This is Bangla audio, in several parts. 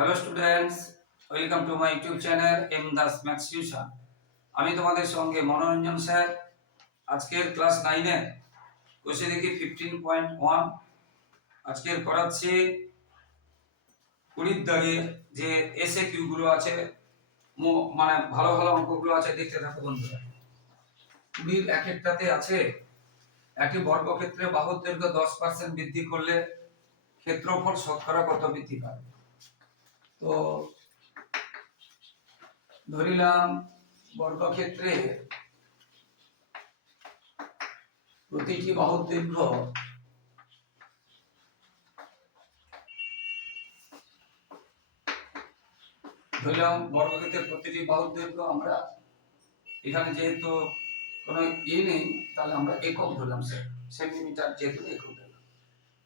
Hello students welcome to my YouTube channel M Das maths tuition আমি তোমাদের সঙ্গে মনোরঞ্জন স্যার, আজকের ক্লাস নাইনের কোষে দেখি ফিফটিন পয়েন্ট ওয়ান আজকের করাচ্ছি কুড়ির দাগে যে এসে কিউগুলো আছে মানে ভালো ভালো অঙ্কগুলো আছে, দেখতে থাকো বন্ধুরা। কুড়ির এক একটাতে আছে, একটি বর্গক্ষেত্রে বাহুর দৈর্ঘ্য দশ পার্সেন্ট বৃদ্ধি করলে ক্ষেত্রফল শতকরা কত বৃদ্ধি পাবে তো ধরিলাম বর্গক্ষেত্রে প্রতিটি বাহুর দৈর্ঘ্য ধরিলাম বর্গক্ষেত্রের প্রতিটি বাহুর দৈর্ঘ্য আমরা এখানে যেহেতু কোনো ই নেই, তাহলে আমরা একক ধরলাম সেন্টিমিটার যেহেতু একক ধরলাম।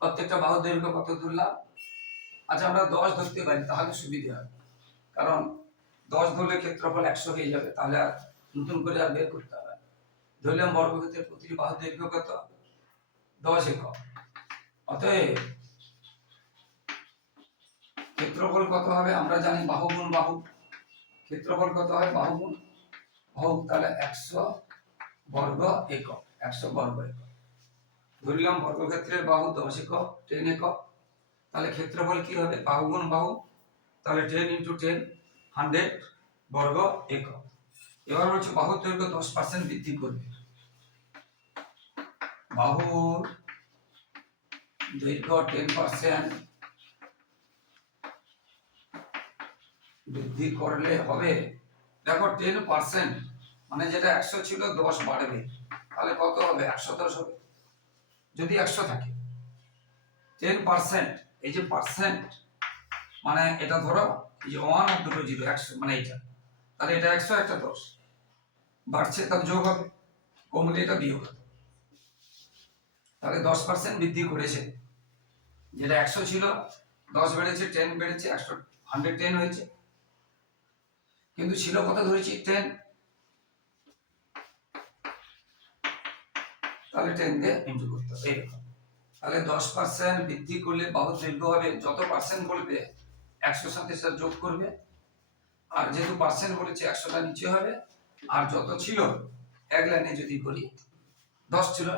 প্রত্যেকটা বাহুর দৈর্ঘ্য কত ধরলাম? আচ্ছা আমরা দশ ধরতে পারি, তাহলে সুবিধে হবে কারণ দশ ধরলে ক্ষেত্রফল একশো হয়ে যাবে, তাহলে আর নতুন করে আর বের করতে হবে। ধরলাম বর্গক্ষেত্রের প্রতিটি বাহু দৈর্ঘ্য কত? দশ একক। অতএব ক্ষেত্রফল কত হবে? আমরা জানি বাহু গুণ বাহু। ক্ষেত্রফল কত হয়? বাহু বাহু, তাহলে একশো বর্গ একক, একশো বর্গ একক। ধরিলাম বর্গক্ষেত্রের বাহু দশ একক টেন একক। তাহলে ক্ষেত্রফল কি হবে? বাহু গুণ বাহু। তাহলে টেন ইন্টু টেন হান্ড্রেড বর্গ একক। এবার হচ্ছে বাহু দৈর্ঘ্য দশ পার্সেন্ট বৃদ্ধি করবে। বাহুর দৈর্ঘ্য টেন পার্সেন্ট বৃদ্ধি করলে হবে। দেখো টেন পার্সেন্ট মানে যেটা একশো ছিল, দশ বাড়বে। তাহলে কত হবে? একশো দশ হবে। যদি একশো থাকে। টেন পার্সেন্ট এই যে পার্সেন্ট মানে এটা ধরো, এই যে ওয়ান আর দুটো জিরো একশো মানে এটা তাহলে এটা একশো, একটা দশ। বাড়ছে তাহলে যোগ হবে। কমলে এটা বিয়োগ হবে। তাহলে দশ পার্সেন্ট বৃদ্ধি করেছে। যেটা একশো ছিল, দশ বেড়েছে টেন বেড়েছে, একশো হান্ড্রেড টেন হয়েছে। কিন্তু ছিল কত ধরেছি? টেন তাহলে টেন দিয়ে ইন্টু করতে হবে। এইরকম তাহলে দশ পার্সেন্ট বৃদ্ধি করলে বাহুর দৈর্ঘ্য হবে যত পার্সেন্ট বলবে একশোর সাথে সেটা যোগ করবে। আর যেহেতু পার্সেন্ট বলেছে একশোটা নিচে হবে। আর যত ছিল, এক লাইনে যদি করি, দশ ছিল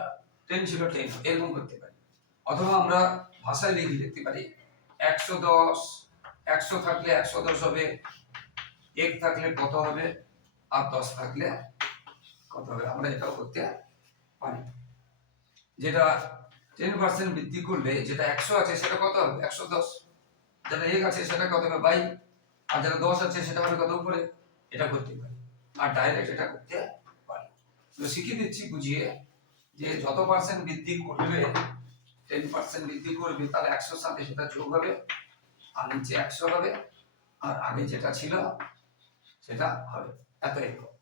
টেন ছিল টেন এরকম করতে পারি। অথবা আমরা ভাষায় লিখে লিখতে পারি, একশো দশ, একশো থাকলে একশো দশ হবে, এক থাকলে কত হবে, আর দশ থাকলে কত হবে? আমরা এটাও করতে পারি। যেটা টেন পার্সেন্ট বৃদ্ধি করলে যেটা একশো আছে সেটা কত হবে? একশো দশ। যেটা এক আছে সেটা কত হবে? বাই। আর যেটা দশ আছে সেটা হবে কত উপরে? এটা করতে পারি। আর ডাইরেক্ট এটা করতে পারি। তো শিখিয়ে দিচ্ছি, বুঝিয়ে, যে যত পার্সেন্ট বৃদ্ধি করবে টেন পার্সেন্ট বৃদ্ধি করবে, তাহলে একশোর সাথে সেটা যোগ হবে, আর নিচে একশো হবে, আর আগে যেটা ছিল সেটা হবে। এত একক।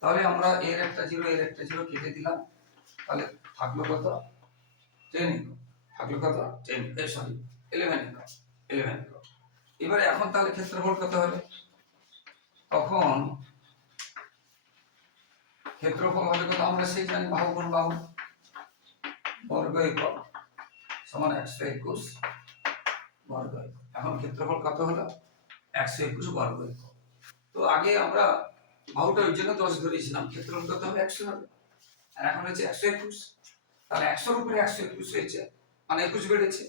তাহলে আমরা এর একটা জিরো এর একটা জিরো কেটে দিলাম। তাহলে থাকল কত? টেন একক থাকল কত? টেন সরি ইলেভেন একক ইলেভেন একক এবারে এখন তাহলে ক্ষেত্রফল কত হবে? তখন ক্ষেত্রফল কত? আমরা সেই জানি বাহু গুণ বাহু বর্গ একক সমান একশো একুশ বর্গ এখন ক্ষেত্রফল কত হলো? একশো একুশ বর্গ একক। তো আগে আমরা বাহুটা ওই জন্য দশ ধরেছিলাম ক্ষেত্রফল কত হবে? একশো হবে। আর এখন হচ্ছে একশো একুশ। তাহলে একশোর উপরে একশো একুশ হয়েছে। মানে একুশ বেড়েছে।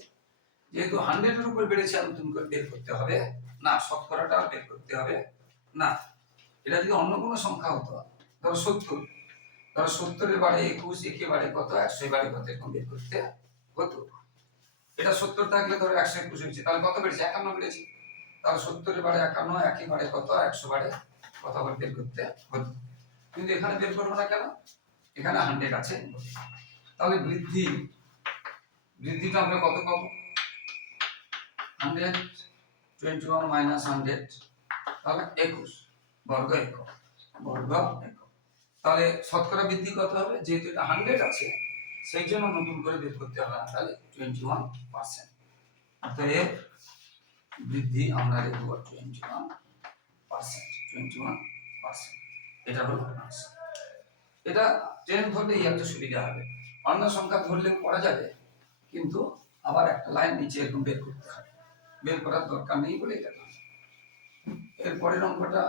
যেহেতু হান্ড্রেডের উপর বেড়েছে নতুন করে বের করতে হবে। না, শতকরাটা বের করতে হবে। না, এটা যদি অন্য কোনো সংখ্যা হতো, ধরো সত্তর। ধরো সত্তরের বারে একুশ, একে বারে কত? একশো বারে কত? এরকম বের করতে হতো। এটা সত্তর থাকলে ধরো একশো একুশ হয়েছে। তাহলে কত বেড়েছে? একান্ন বেড়েছে। তাহলে সত্তরের বারে একান্ন একই বারে কত? একশো বারে কত? বের করতে হতো। কিন্তু এখানে বের করব না কেন? এখানে হান্ড্রেড আছে। তাহলে বৃদ্ধি। বৃদ্ধিটা আমরা কত পাবো? Hundred twenty one minus hundred তাহলে একুশ, বর্গ একক বর্গ একক। তাহলে শতকরা বৃদ্ধি কত হবে? যেহেতু এটা হান্ড্রেড আছে, সেই জন্য নতুন করে বের করতে হবে তাহলে টোয়েন্টি ওয়ান পার্সেন্ট অতএব বৃদ্ধি আমরা লিখব twenty one percent twenty one percent এটা হলো। এটা টেন ধরলেই একটা সুবিধা হবে। অন্য সংখ্যা ধরলে পড়া যাবে, কিন্তু আবার একটা লাইন নিচে এরকম বের করতে হবে। বের করার দরকার নেই বলে এটা না। এর পরের অঙ্কটা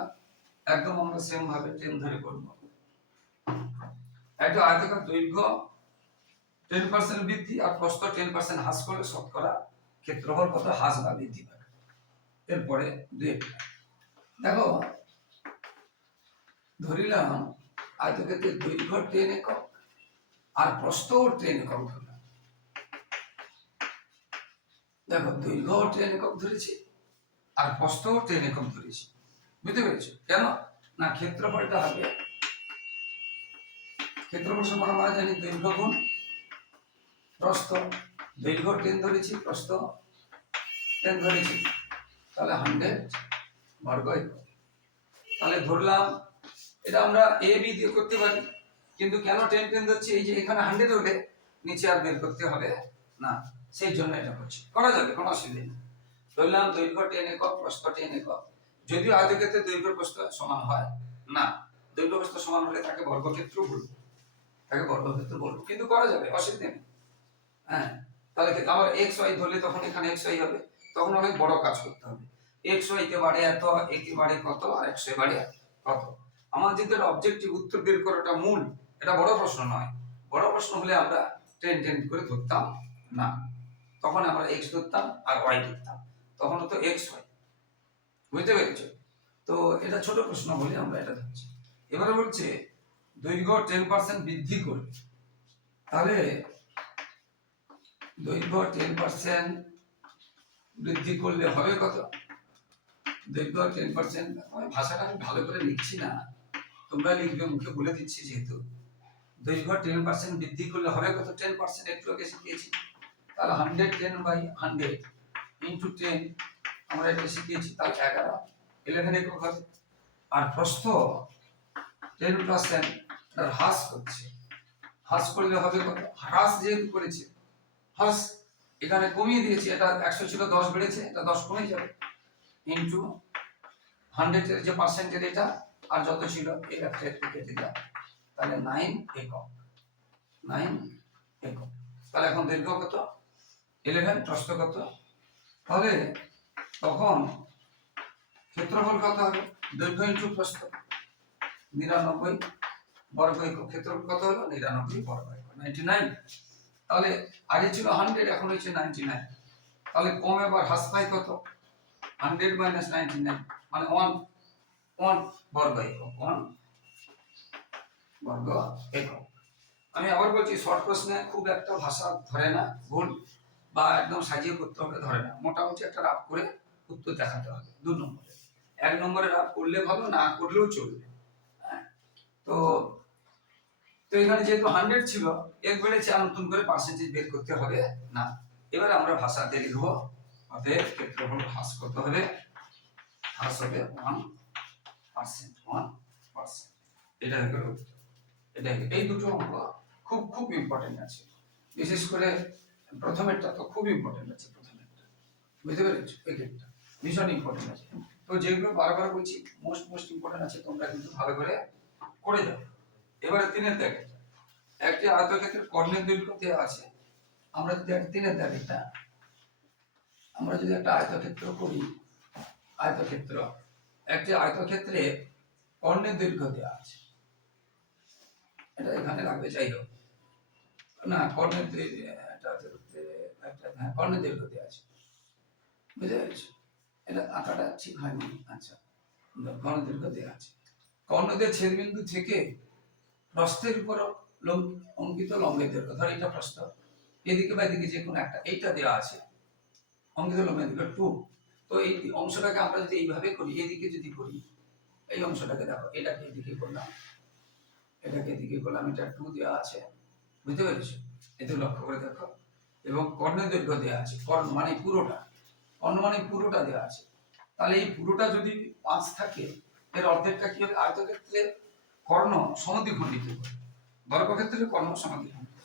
একদম আমরা সেম ভাবে টেন ধরে করব। একটা আয়তকার দৈর্ঘ্য টেন পার্সেন্ট বৃদ্ধি আর প্রস্থ টেন পার্সেন্ট হ্রাস করলে শতকরা ক্ষেত্রফল কত? হ্রাস বা বৃদ্ধি পাবে। এরপরে দুই একটা। দেখো, ধরিলাম আয়তক্ষেত্রের দৈর্ঘ্য টেন একক। আর প্রস্থ ট্রেন একক ধরলাম দেখো দৈর্ঘ্য ট্রেন একক ধরেছি, আর প্রস্থ টেন একক ধরেছি। বুঝতে পেরেছ? কেন? না, ক্ষেত্রফলটা হবে। ক্ষেত্রফল সমান আমরা জানি দৈর্ঘ্য গুণ প্রস্থ। দৈর্ঘ্য ট্রেন ধরেছি, প্রস্থ ট্রেন ধরেছি। তাহলে হান্ড্রেড বর্গ তাহলে ধরলাম, এটা আমরা এ বি দিয়ে করতে পারি। কিন্তু কেন টেন টেন ধরছি এই যে এখানে হান্ড্রেড হলে নিচে আর বের করতে হবে। না, সেই জন্য এটা করছি। করা যাবে, কোনো অসুবিধা নেই। ধরলাম দৈর্ঘ্য টেন একক, প্রস্থ টেন একক। যদিও আয়তক্ষেত্রে দৈর্ঘ্য প্রস্থ সমান হয়, না, দৈর্ঘ্য প্রস্থ সমান হলে তাকে বর্গক্ষেত্র বলব। তাকে বর্গক্ষেত্র বলব। কিন্তু করা যাবে, অসুবিধা নেই। হ্যাঁ তাহলে আবার এক্স ওয়াই ধরলে তখন এখানে এক্স ওয়াই হবে। তখন অনেক বড় কাজ করতে হবে। এক্স ওয়াই কে বাড়ে এত একে বাড়ে কত, আর একশো বাড়ে কত? আমার যেটা অবজেক্টিভ উত্তর বের করাটা মূল এটা বড় প্রশ্ন নয়। বড় প্রশ্ন হলে আমরা টেন টেন করে ধরতাম না। তখন আমরা এক্স ধরতাম আর ওয়াই ধরতাম। তখন হতো এক্স ওয়াই বুঝতে পেরেছ? তো এটা ছোট প্রশ্ন বলে আমরা এটা ধরছি। এবারে বলছে, দৈর্ঘ্য টেন পার্সেন্ট বৃদ্ধি করবে। তাহলে দৈর্ঘ্য টেন পার্সেন্ট বৃদ্ধি করলে হবে কত? দৈর্ঘ্য টেন পার্সেন্ট ভাষাটা আমি ভালো করে লিখছি না। তোমরা লিখবে, মুখে বলে দিচ্ছি যেহেতু। দৈর্ঘ্য টেন পার্সেন্ট বৃদ্ধি করলে হবে কত? টেন পার্সেন্ট একটু আগে শিখিয়েছি। তাহলে hundred ten by hundred into ten আমরা এটা শিখিয়েছি, তাহলে এগারো ইলেভেন একক আর প্রস্থ টেন পার্সেন্ট হ্রাস করছে। হ্রাস করলে হবে কত? হ্রাস যেহেতু করেছে, হ্রাস এখানে কমিয়ে দিয়েছি, এটা একশো ছিল, দশ বেড়েছে, এটা দশ কমে যাবে। ইন্টু হান্ড্রেডের যে পার্সেন্টের এটা, আর যত ছিল, এই একটা কেটে দাও তাহলে নাইন একক। নাইন একক। তাহলে এখন দৈর্ঘ্য কত? ইলেভেন প্রস্থ কত? তাহলে তখন ক্ষেত্রফল কত হবে? দৈর্ঘ্য ইন্টু প্রস্থ। নিরানব্বই বর্গ একক। ক্ষেত্রফল কত হলো? নিরানব্বই বর্গ একক। নাইনটি নাইন তাহলে আগে ছিল হান্ড্রেড এখন হচ্ছে নাইনটি নাইন তাহলে কম এবার হ্রাস পায় কত? হান্ড্রেড মাইনাস নাইনটি নাইন মানে ওয়ান ওয়ান বর্গ একক। ওয়ান বর্গ একক। আমি আবার বলছি শর্ট প্রশ্নে খুব একটা ভাষা ধরে না, ভুল, বা একদম সাজিয়ে করতে হবে, ধরে না। মোটামুটি একটা রাফ করে উত্তর দেখাতে হবে, দু নম্বরে। এক নম্বরে রাফ করলে ভালো, না করলেও চলবে। হ্যাঁ? তো তো এখানে যেহেতু হান্ড্রেড ছিল এক বেড়েছে আর নতুন করে পার্সেন্টেজ বের করতে হবে, না। এবারে আমরা ভাষাতে লিখব, অতএব ক্ষেত্রফল হ্রাস করতে হবে। হ্রাস হবে ওয়ান পার্সেন্ট ওয়ান পার্সেন্ট এটা হয়ে গেল এটা এই দুটো অঙ্ক খুব খুব ইম্পর্টেন্ট আছে। বিশেষ করে প্রথমেরটা তো খুব ইম্পর্টেন্ট আছে, প্রথমেরটা। বুঝতে পেরেছ? এই ক্ষেত্রটা ভীষণ ইম্পর্টেন্ট আছে। তো যেগুলো বারবার বলছি মোস্ট মোস্ট ইম্পর্টেন্ট আছে, তোমরা কিন্তু ভালো করে করে যাও। এবারে তিনের দাগে। একটি আয়তক্ষেত্রের কর্ণের দৈর্ঘ্য দেওয়া আছে। আমরা যদি তিনের দাগেটা আমরা যদি একটা আয়তক্ষেত্র করি, আয়তক্ষেত্র, একটি আয়তক্ষেত্রে কর্ণের দৈর্ঘ্য দেওয়া আছে। এটা এখানে লাগবে, যাই হোক। না কর্ণের হ্যাঁ কর্ণের আছে। বুঝতে এটা আঁকাটা ঠিক হয়নি আচ্ছা কর্ণ দৈর্ঘ্য দেওয়া আছে। কর্ণদের ছেদবিন্দু থেকে প্রস্থের উপর অঙ্কিত লম্বের দৈর্ঘ্য, ধর এটা প্রস্থ, এদিকে বা এদিকে যে কোনো একটা, এইটা দেওয়া আছে। অঙ্কিত লম্বের দৈর্ঘ্য টু তো এই অংশটাকে আমরা যদি এইভাবে করি, এদিকে যদি করি, এই অংশটাকে দেখো, এটাকে এদিকে করলাম। এটাকে এদিকে করলাম এটা টু দেওয়া আছে। বুঝতে পেরেছ? এতে লক্ষ্য করে দেখো। এবং কর্ণের দৈর্ঘ্য দেওয়া আছে। কর্ণ মানে পুরোটা। কর্ণ মানে পুরোটা দেওয়া আছে। তাহলে এই পুরোটা যদি পাঁচ থাকে, এর অর্ধেকটা কি হবে? আয়তক্ষেত্রে কর্ণ সমদ্বিখণ্ডিত হবে। বর্গক্ষেত্রে কর্ণ সমদ্বিখণ্ডিত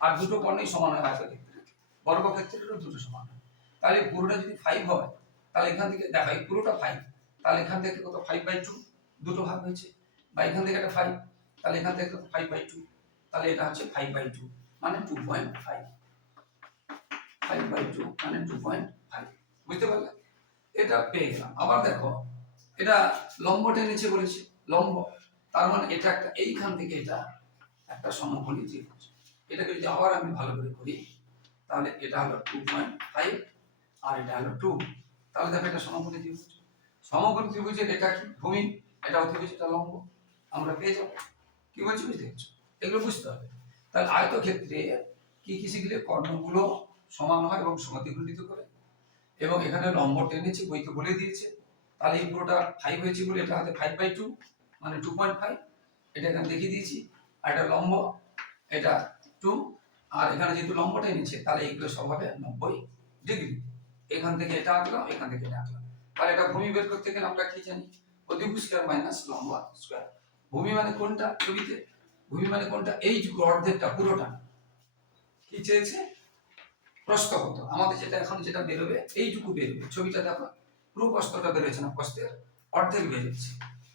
আর দুটো কর্ণই সমান হয় আয়তক্ষেত্রে। বর্গক্ষেত্রেরও দুটো সমান হয়। তাহলে পুরোটা যদি ফাইভ হয়, তাহলে এখান থেকে দেখাই পুরোটা ফাইভ তাহলে এখান থেকে কত? ফাইভ বাই টু দুটো ভাগ হয়েছে। বা এখান থেকে একটা ফাইভ তাহলে এখান থেকে ফাইভ বাই টু তাহলে এটা হচ্ছে ফাইভ বাই টু মানে two point five five by two মানে টু পয়েন্ট ফাইভ বুঝতে পারলে? এটা পেয়ে গেলাম। আবার দেখো, এটা লম্ব টেনেছে বলেছে লম্ব। তার মানে এটা একটা, এইখান থেকে এটা একটা সমকোণী ত্রিভুজ এটাকে যদি আবার আমি ভালো করে করি, তাহলে এটা হলো টু পয়েন্ট ফাইভ আর এটা হলো টু তাহলে দেখো এটা সমকোণী ত্রিভুজ সমকোণী ত্রিভুজের এটা কি? ভূমি। এটা অতিভুজ এটা লম্ব। আমরা পেয়ে যাব। কি বলছি বুঝতে পারছ? এগুলো বুঝতে হবে। তাহলে আয়তক্ষেত্রে কি কি শিখলে? কর্ণগুলো সমান হয় এবং সমাধিখণ্ডিত করে। এবং এখানে লম্ব টেনেছে বইতে বলে দিয়েছে। তাহলে এই পুরোটা ফাইভ হয়েছে বলে এটা হাতে ফাইভ বাই টু মানে টু পয়েন্ট ফাইভ এটা এখানে দেখিয়ে দিয়েছি। আর এটা লম্ব, এটা টু আর এখানে যেহেতু লম্ব টেনেছে তাহলে এইগুলো সব হবে নব্বই ডিগ্রি এখান থেকে এটা আঁকলাম, এখান থেকে এটা আঁকলাম। তাহলে এটা ভূমি বের করতে গেলে আমরা কি জানি? অধিভুজ স্কোয়ার মাইনাস লম্বা স্কোয়ার ভূমি মানে কোনটা ছবিতে? ভূমি মানে কোনটা? এই অর্ধেকটা, পুরোটা। কি চেয়েছে? প্রস্তগত আমাদের যেটা এখন যেটা বেরোবে, এইটুকু বেরোবে। ছবিটা দেখো, পুরো প্রস্তটা বেরোচ্ছে না প্রস্তের অর্ধেক বেরোচ্ছে।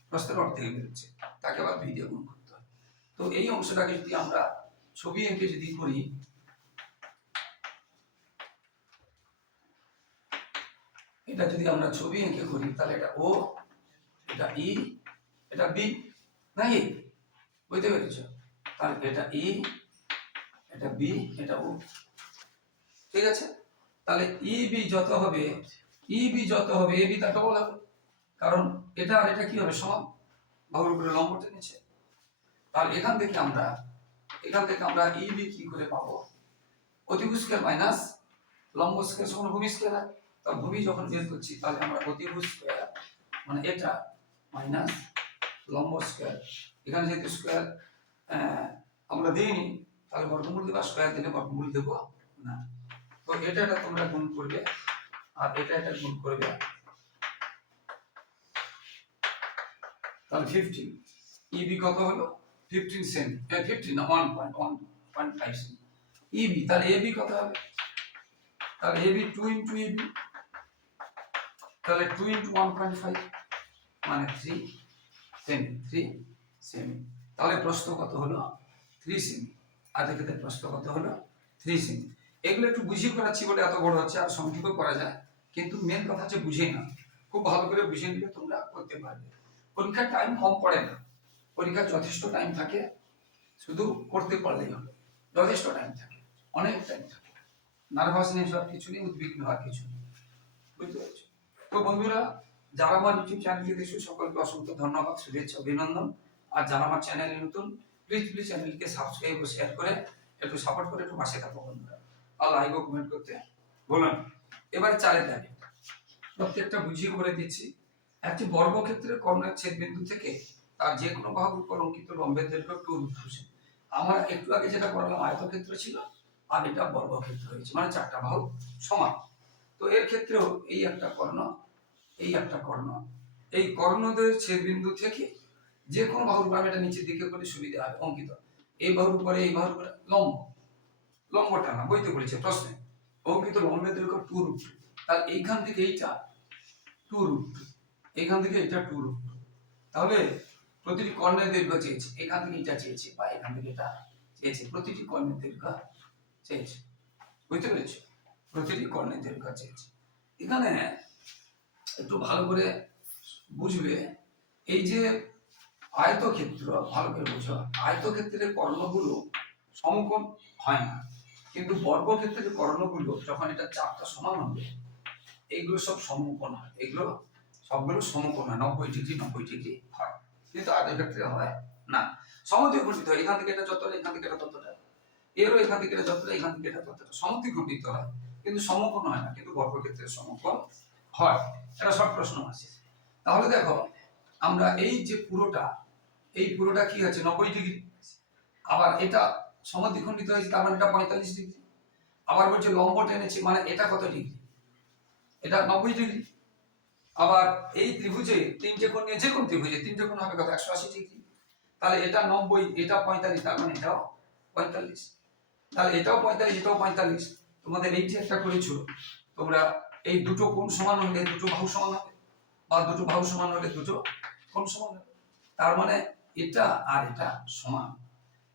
প্রস্তের অর্ধেক বেরোচ্ছে। তাকে আবার দুই দিয়ে গুণ করতে হয়। তো এই অংশটাকে যদি আমরা ছবি এঁকে যদি করি, এটা যদি আমরা ছবি এঁকে করি, তাহলে এটা ও, এটা ই, এটা বি নাকি? বুঝতে পেরেছ? তাহলে এটা ই এটা বি, এটা ও। ঠিক আছে? তাহলে ই বি যত হবে, ই বি যত হবে, এ বি তার ডবল হবে। কারণ এটা আর এটা কি হবে? সমান। বাহুর উপরে লম্ব টেনেছে তাহলে এখান থেকে আমরা, এখান থেকে আমরা ই বি কি করে পাবো? অতিভুজ স্কয়ার মাইনাস লম্ব স্কয়ার সমান ভূমি স্কয়ার তাহলে ভূমি যখন বের করছি, তাহলে আমরা অতিভুজ মানে এটা মাইনাস লম্ব স্কোয়ার এখানে যেহেতু স্কয়ার আমরা দিইনি, তাহলে বর্গমূল দেবো স্কোয়ার দিলে বর্গমূল দেবো না? তো এটা এটা তোমরা গুণ করবে, আর এটা এটা গুণ করবে। তাহলে ফিফটিন ইবি কত হলো? Fifteen cent fifteen one point one point five cent EB তাহলে এবি কত হবে? তাহলে এবি টু ইন্টু এবি তাহলে two into one point five মানে থ্রি সেমি থ্রি সেমি। তাহলে প্রশ্ন কত হলো? Three semi. আর এক্ষেত্রে প্রশ্ন কত হলো? Three semi. এগুলো একটু বুঝিয়ে করাচ্ছি বলে এত বড় হচ্ছে, আর সংক্ষেপে করা যায়। কিন্তু মেন কথা হচ্ছে বুঝে না খুব ভালো করে বুঝে নিলে তোমরা করতে পারবে। পরীক্ষার টাইম কম পড়ে না। পরীক্ষার যথেষ্ট টাইম থাকে। শুধু করতে পারলেই হবে। যথেষ্ট টাইম থাকে। অনেক টাইম থাকে। নার্ভাস নেই সব কিছু নেই, উদ্বিগ্ন হওয়ার কিছু নেই। বুঝতে পারছ? তো বন্ধুরা যারা আমার ইউটিউব চ্যানেলটি দেখছ, সকলকে অসংখ্য ধন্যবাদ, শুভেচ্ছা, অভিনন্দন। আর যারা আমার চ্যানেলে নতুন প্লিজ প্লিজ চ্যানেলকে সাবস্ক্রাইব ও শেয়ার করে একটু সাপোর্ট করে একটু পাশে থাকো বন্ধুরা। আর লাইক ও কমেন্ট করতে বলুন এবারে চারের দাগে প্রত্যেকটা বুঝিয়ে করে দিচ্ছি, একটি বর্গক্ষেত্রের কর্ণের ছেদ বিন্দু থেকে তার যে কোনো বাহুর অঙ্কিত লম্বের দৈর্ঘ্য টু আমরা একটু আগে যেটা করালাম, আয়তক্ষেত্র ছিল, আর এটা বর্গক্ষেত্র হয়েছে মানে চারটা বাহু সমান। তো এর ক্ষেত্রেও এই একটা কর্ণ এই একটা কর্ণ। এই কর্ণদের ছেদ বিন্দু থেকে যে কোনো বাহুর উপর এটা নিচের দিকে করে সুবিধা হবে, অঙ্কিত। এই বাহুর উপরে, এই বাহুর উপরে, লম্ব। লম্ব টানা বইতে বলেছে প্রশ্নে। অঙ্কিত লম্বের দৈর্ঘ্য টু রুট তাহলে এইখান থেকে এইটা টু রুট এইখান থেকে এটা টু রুট তাহলে প্রতিটি কর্ণের দৈর্ঘ্য চেয়েছে, এখান থেকে এটা চেয়েছে বা এখান থেকে এটা চেয়েছে, প্রতিটি কর্ণের দৈর্ঘ্য চেয়েছে। বুঝতে পেরেছ? প্রতিটি কর্ণের দৈর্ঘ্য চেয়েছে। এখানে একটু ভালো করে বুঝবে। এই যে আয়তক্ষেত্র, ভালো করে বুঝো, আয়তক্ষেত্রের কর্ণগুলো সমকোণ হয় না। কিন্তু বর্গক্ষেত্রের কর্ণগুলো যখন এটা চারটা সমান হবে, এইগুলো সব সমকোণ হয়। এগুলো সবগুলো সমকোণ হয়, নব্বই ডিগ্রি নব্বই ডিগ্রি হয়। কিন্তু আয়তক্ষেত্রে হয় না। সমদ্বিখণ্ডিত হয়, এখান থেকে এটা যতটা, এখান থেকে এটা ততটা। এরও এখান থেকে এটা যতটা, এখান থেকে এটা ততটা। সমদ্বিখণ্ডিত হয়, কিন্তু সমকোণ হয় না, কিন্তু বর্গক্ষেত্রের সমকোণ হয়? এটা সব প্রশ্ন আছে। তাহলে দেখো, আমরা এই যে পুরোটা, এই পুরোটা কি আছে? নব্বই ডিগ্রি আবার এটা সমদ্বিখণ্ডিত হয়েছে, তার মানে এটা পঁয়তাল্লিশ ডিগ্রি। আবার বলছে লম্ব টেনেছে মানে এটা কত ডিগ্রি? এটা নব্বই ডিগ্রি। আবার এই ত্রিভুজে তিনটে কোণ নিয়ে যে কোন ত্রিভুজে তিনটে কোণ হবে কত? একশো আশি ডিগ্রি। তাহলে এটা নব্বই, এটা পঁয়তাল্লিশ, তার মানে এটাও পঁয়তাল্লিশ। তাহলে এটাও পঁয়তাল্লিশ এটাও পঁয়তাল্লিশ। তোমাদের এইটি একটা করেছ, তোমরা এই দুটো কোণ সমান হলে দুটো বাহু সমান হবে? বা দুটো বাহু সমান হলে দুটো কোণ সমান হবে? তার মানে এটা আর এটা সমান।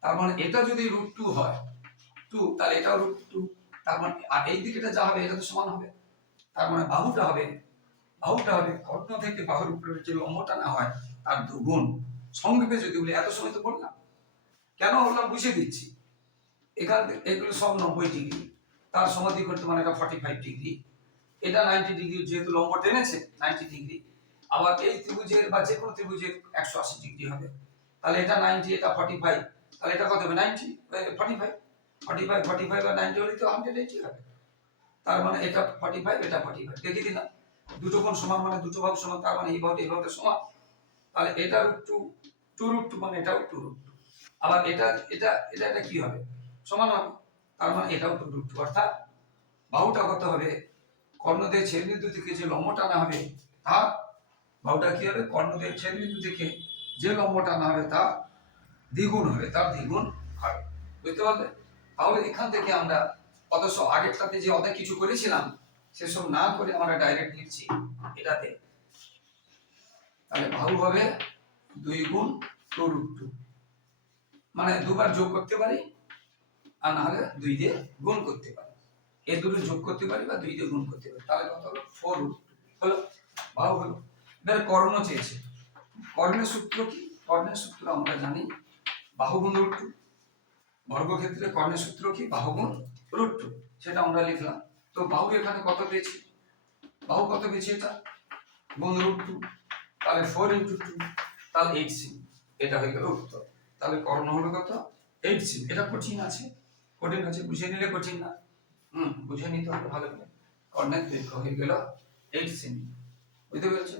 তার মানে এটা যদি রুট টু হয় টু তাহলে এটাও রুট টু তার মানে আর এই দিকেটা যা হবে, এটা তো সমান হবে। তার মানে বাহুটা হবে বাহুটা হবে কর্ণ থেকে বাহুর উপরে যে লম্বটা না হয়, তার দুগুণ। সংক্ষেপে যদি বলি, এত সময় তো বললাম। কেন বললাম? বুঝিয়ে দিচ্ছি। এখান থেকে এগুলো সব নব্বই ডিগ্রি তার সমাধি করতে মানে এটা ফর্টি ফাইভ ডিগ্রি এটা নাইনটি ডিগ্রি যেহেতু লম্ব টেনেছে নাইনটি ডিগ্রি আবার এই ত্রিভুজের বা যে কোনো ত্রিভুজের একশো আশি ডিগ্রি হবে। তাহলে এটা নাইনটি এটা ফর্টি ফাইভ তাহলে এটা কত হবে? Ninety forty five forty five forty five আর নাইনটি হলে তো হান্ড্রেড এইটি হবে। তার মানে এটা ফর্টি ফাইভ এটা ফর্টি ফাইভ দেখে দিলাম। দুটো কোণ সমান মানে দুটো ভাগ সমান, তার মানে এই ভাগটা এই ভাগটা সমান। তাহলে এটা root two two root two মানে এটাও টু রুট টু আবার এটা এটা এটা এটা কি হবে? সমান হবে। তার মানে এটাও টু রুট টু অর্থাৎ বাহুটা কত হবে? কর্ণদের ছেদবিন্দু থেকে যে লম্ব টানা হবে তা, বাহুটা কি হবে? কর্ণদের ছেদবিন্দু থেকে যে লম্ব টানা হবে তা দ্বিগুণ হবে, তার দ্বিগুণ হবে। বুঝতে পারলে? তাহলে এখান থেকে আমরা অথচ আগেরটাতে যে অনেক কিছু করেছিলাম, সেসব না করে আমরা ডাইরেক্ট লিখছি এটাতে। তাহলে বাহু হবে দুই গুণ টু রুট টু মানে দুবার যোগ করতে পারি, আর না হলে দুই দিয়ে গুণ করতে পারি। এই দুটো যোগ করতে পারি বা দুই দিয়ে গুণ করতে পারি, তাহলে কত হলো ফোর হলো? বাহু হলো? এবার কর্ণ চেয়েছে। কর্ণের সূত্র কি? কর্ণের সূত্র আমরা জানি বাহু গুণ রুট টু বর্গক্ষেত্রে কর্ণের সূত্র কি? বাহু গুণ রুট টু সেটা আমরা লিখলাম। তো বাহু এখানে কত পেয়েছি? বাহু কত পেয়েছি এটা? গুণ রুট টু তাহলে ফোর ইন্টু টু তাহলে এইট সি এটা হয়ে গেল উত্তর। তাহলে কর্ণ হলো কত? এইট সি এটা কঠিন আছে কঠিন আছে, বুঝে নিলে কঠিন না। বুঝে নিতে হবে, ভালো করে। কর্ণের দৈর্ঘ্য হয়ে গেল এইট সেমি বুঝতে পেরেছ?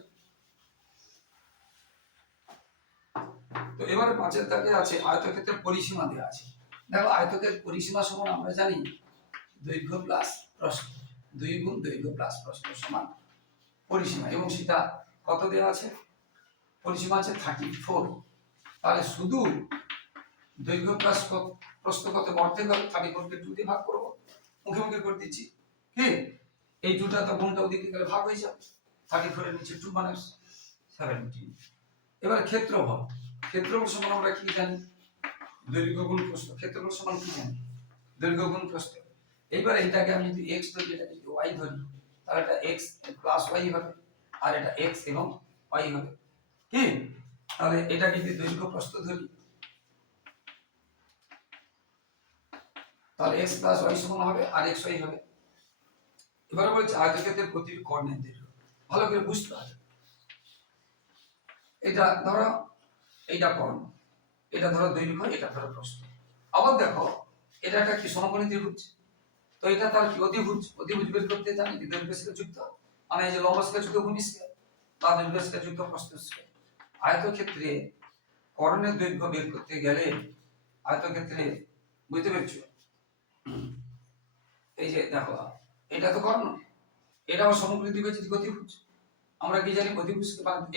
তো এবারে পাঁচের দাগে আছে, আয়তক্ষেত্রের পরিসীমা দেওয়া আছে। দেখো আয়তকের পরিসীমা সমান আমরা জানি দৈর্ঘ্য প্লাস প্রস্থ। দুই গুণ দৈর্ঘ্য প্লাস প্রস্থ সমান পরিসীমা। এবং সেটা কত দেওয়া আছে? পরিসীমা আছে থার্টি ফোর তাহলে শুধু দৈর্ঘ্য প্লাস প্রস্থ কত? অর্ধেক হবে থার্টি ফোরকে টু দিয়ে ভাগ করব। মুখে মুখে করে দিচ্ছি। কি? এই দুটা তো গুণটা ওদিকে গেলে ভাগ হয়ে যাবে। থার্টি ফোরের নিচে টু মানে সেভেন্টিন এবার ক্ষেত্রফল। ক্ষেত্রফল সমান আমরা কি জানি? দৈর্ঘ্য গুণ প্রস্থ। ক্ষেত্রফল সমান কি জানি? দৈর্ঘ্য গুণ প্রস্থ। এইবার এটাকে আমি যদি এক্স ধরি, এটাকে যদি ওয়াই ধরি, তাহলে এটা এক্স প্লাস ওয়াই হবে আর এটা এক্স এবং ওয়াই হবে। কি? তাহলে এটাকে যদি দৈর্ঘ্য প্রস্থ ধরি তাহলে এক্স প্লাস ওয়াই সমান হবে আর এক্স ওয়াই হবে। এবারে বলছে আয়তক্ষেত্রের প্রতিটি কর্ণের দৈর্ঘ্য ভালো করে বুঝতে হবে। এটা ধরো, এইটা কর্ণ এটা ধরো দৈর্ঘ্য এটা ধরো প্রস্থ আবার দেখো, এটা একটা কি সমকোণী ত্রিভুজ? তো এটা তার কি অধিভুজ? অধিভুজ বের করতে জানি কি দৈর্ঘ্য স্কেল যুক্ত। মানে এই যে লম্ব স্কেল যুক্ত ভূমি স্কেল বা দৈর্ঘ্য স্কেল যুক্ত প্রস্থ স্কেল আয়তক্ষেত্রে কর্ণের দৈর্ঘ্য বের করতে গেলে আয়তক্ষেত্রে বুঝতে পেরেছ এই যে দেখো, এটা তো কর্ণ এটাও সমগ্র দিকে যদি গতিভুজ। আমরা কি জানি, গতিভুজ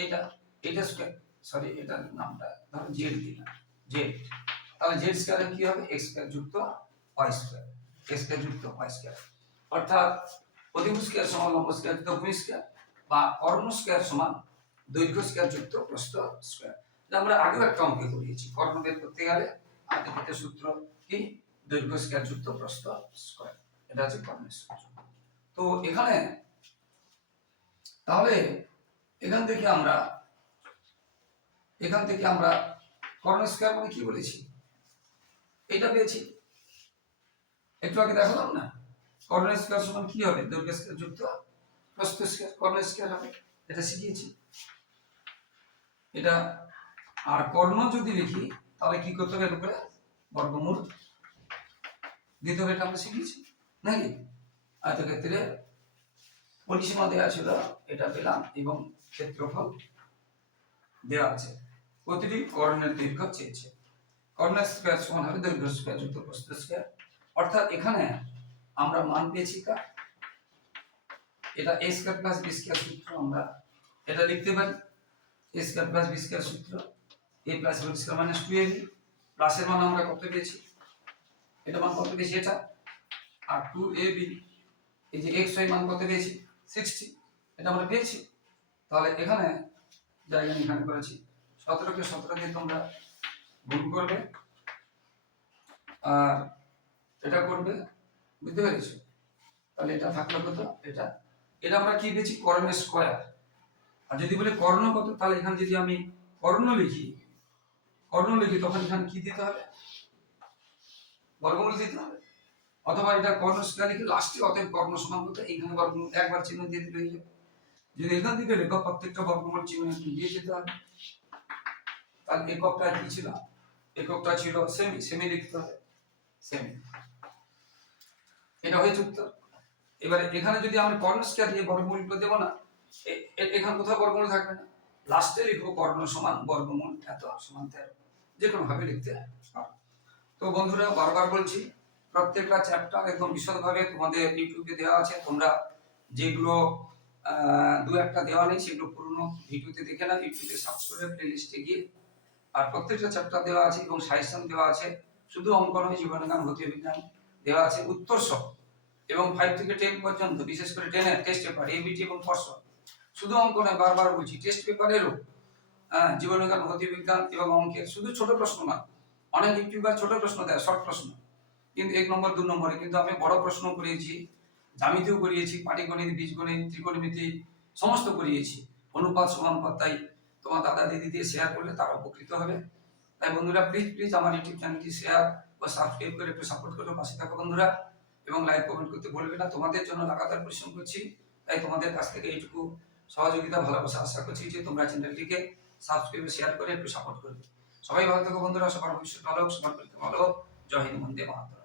এটা এটা স্কয়ার সরি এটার নামটা, ধরো জেড দিলাম জেড তাহলে জেড স্কয়ারে কি হবে? এক্স স্কয়ার যুক্ত ওয়াই স্কয়ার এক্স স্কয়ার যুক্ত ওয়াই স্কয়ার অর্থাৎ অধিভুজ স্কয়ার সমান লম্ব স্কয়ার যুক্ত ভূমি স্কয়ার বা কর্ণ স্কয়ার সমান দৈর্ঘ্য স্কয়ার যুক্ত প্রস্থ স্কয়ার আমরা আগেও একটা অঙ্কে করিয়েছি, কর্ণ বের করতে গেলে আদিপিতের সূত্র কি? দৈর্ঘ্য স্কয়ার যুক্ত প্রস্থ স্কয়ার এটা হচ্ছে কর্ণের সূত্র তো এখানে তাহলে এখান থেকে আমরা, এখান থেকে আমরা কর্ণ স্কয়ার মানে কি বলেছি? এটা পেয়েছি। একটু আগে দেখালাম না? কর্ণ স্কয়ার সমান কি হবে? দৈর্ঘ্য স্কয়ার যুক্ত প্রস্থ স্কয়ার কর্ণ স্কয়ার হবে। এটা শিখিয়েছি। এটা, আর কর্ণ যদি লিখি, তাহলে কি করতে হবে এর উপরে? বর্গমূল হবে এটা আমরা শিখিয়েছি নাকি? আয়তক্ষেত্রে পরিসীমা দেওয়া ছিল, এটা পেলাম এবং ক্ষেত্রফল দেওয়া আছে। প্রতিটি কর্ণের দৈর্ঘ্য চেয়েছে কর্ণের স্কোয়ার সমান হবে দৈর্ঘ্য স্কোয়ার যুক্ত প্রস্থ স্কোয়ার অর্থাৎ এখানে আমরা মান পেয়েছি কার? এটা A square plus B square সূত্র আমরা এটা লিখতে পারি। A square plus B square সূত্র A plus B square minus two A প্লাসের মান আমরা কত পেয়েছি? এটা মান কত পেয়েছি এটা? আর টু এ বি এই যে এক্স ওয়াই মান কত পেয়েছি? সিক্সটি এটা আমরা পেয়েছি। তাহলে এখানে জায়গা এখানে করেছি, সতেরোকে সতেরো দিয়ে তোমরা গুণ করবে। আর এটা করবে, বুঝতে পেরেছ? তাহলে এটা থাকল কত? এটা। এটা আমরা কি পেয়েছি? কর্ণ স্কোয়ার। আর যদি বলে কর্ণ কত, তাহলে এখানে যদি আমি কর্ণ লিখি কর্ণ লিখি, তখন এখানে কি দিতে হবে? বর্গমূল দিতে হবে। অথবা এটা কর্ণ লিখে লাস্টে অতএব কর্ণ সমান করতে এইখানে বর্গমূল একবার চিহ্ন দিয়ে দিলে হয়ে যাবে। যদি এখান থেকে লেখক প্রত্যেকটা বর্গমূল চিহ্ন দিয়ে যেতে হবে তাহলে এককটা কি ছিল? এককটা ছিল সেমি সেমি লিখতে হবে। সেমি এটা হয়েছে উত্তর। এবারে এখানে যদি আমি কর্ণ স্কোয়ার দিয়ে বর্গমূলগুলো দেবো না এখানে কোথাও বর্গমূল থাকবে না। লাস্টে লিখব কর্ণ সমান বর্গমূল এত সমান তেরো। যে কোনো ভাবে লিখতে হয় তো বন্ধুরা, বারবার বলছি, প্রত্যেকটা চ্যাপ্টার একদম বিশদভাবে তোমাদের ইউটিউবে দেওয়া আছে। তোমরা যেগুলো দু একটা দেওয়া নেই, সেগুলো পুরনো ভিডিওতে দেখে না ইউটিউবে সার্চ করে প্লে লিস্টে গিয়ে। আর প্রত্যেকটা চ্যাপ্টার দেওয়া আছে এবং সাজেশন দেওয়া আছে। শুধু অঙ্ক নয় জীবনগান হতে বিজ্ঞান দেওয়া আছে। উত্তর সহ এবং ফাইভ থেকে টেন পর্যন্ত, বিশেষ করে টেনের টেস্ট পেপার এবিটি এবং পর্ষদ শুধু অঙ্ক নয় বারবার বলছি টেস্ট পেপারেরও জীবনবিজ্ঞান ভৌতিক বিজ্ঞান এবং অঙ্কের শুধু ছোট প্রশ্ন না অনেক ইউটিউবার ছোট প্রশ্ন দেয় শর্ট প্রশ্ন। কিন্তু এক নম্বর, দু নম্বরে কিন্তু আমি বড় প্রশ্ন করিয়েছি, জ্যামিতিও করিয়েছি, পাটিগণিত, বীজগণিত, ত্রিকোণমিতি, সমস্ত করিয়েছি। অনুপাত সমানুপাত তাই তোমার দাদা দিদি দিয়ে শেয়ার করলে তারা উপকৃত হবে। তাই বন্ধুরা প্লিজ প্লিজ আমার ইউটিউব চ্যানেলটি শেয়ার ও সাবস্ক্রাইব করে একটু সাপোর্ট করে পাশে থাকো বন্ধুরা। এবং লাইক কমেন্ট করতে বলবে না। তোমাদের জন্য লাগাতার পরিশ্রম করছি। তাই তোমাদের কাছ থেকে এইটুকু সহযোগিতা, ভালোবাসা আশা করছি যে তোমরা চ্যানেলটিকে সাবস্ক্রাইব শেয়ার করে একটু সাপোর্ট করবে। সবাই ভালো থাকো বন্ধুরা সবার ভবিষ্যৎ ভালো সবার পরীক্ষা ভালো জয় হিন্দ বন্দে মাতরম।